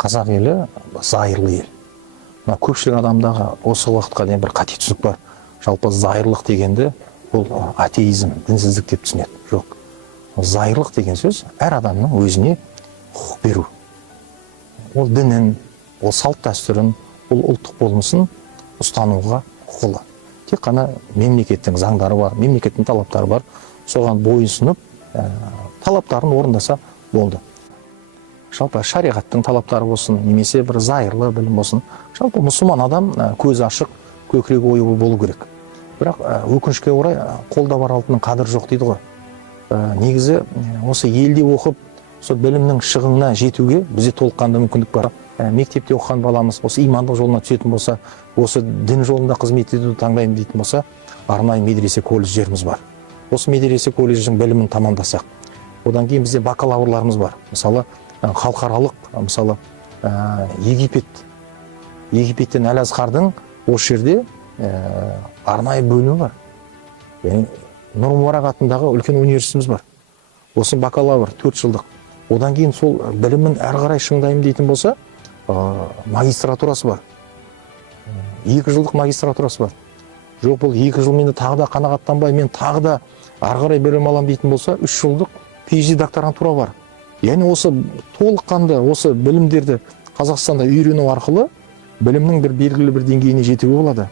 қазақ елі зайырлы ел. Мына көпшілік адамдағы осы уақытқа дейін бір қате түсінік бар. Жалпы зайырлық дегенді бұл атеизм, дінсіздік деп түсінеді. Жоқ. Зайырлық деген сөз әр адамның өзіне құқық беру. Ол дінін, ол салт дәстүрін, ол ұлттық болмысын ұстануға құқылы. Тек қана мемлекеттің заңдары бар, мемлекеттің талаптары бар. Соған бойынсынып, талаптарын орындаса болды. Жалпы шариғаттың талаптары болсын, немесе бір зайырлы білім болсын. Жалпы мұсылман адам көзі ашық, көкірегі оюы болу керек. Бірақ өкінішке орай қолда бар алтынның қадірі жоқ дейді ғой. Негізі осы елде оқып, сол білімнің шығыңына жетуге бізде толыққанды мүмкіндік бар. Мектепте оқыған баламыз осы имандық жолына түсетін болса, осы дін жолында қызмет етуді таңдаймын дейтін болса, арнайы медресе колледждеріміз бар. Осы медресе колледждің білімін тамамдасақ, одан кейін бізде бакалаврларымыз бар. Мысалы, халықаралық, мысалы, Египеттен Әл-Азхардың осы жерде арнайы бөлімі бар. Яғни Нұр Мүбарак атындағы үлкен университетіміз бар. Осы бакалавр 4 жылдық. Одан кейін сол білімін әрі қарай шыңдаймын дейтін болса, магистратурасы бар. 2 жылдық магистратурасы бар. Жоқ, бұл 2 жылмен тағы да қанағаттанбай, мен тағы да әрі қарай білім аламын дейтін болса, 3 жылдық PhD докторантура бар. Яғни осы толыққанды осы білімдерді Қазақстанда үйрену арқылы білімнің бір белгілі бір деңгейіне жетуге болады.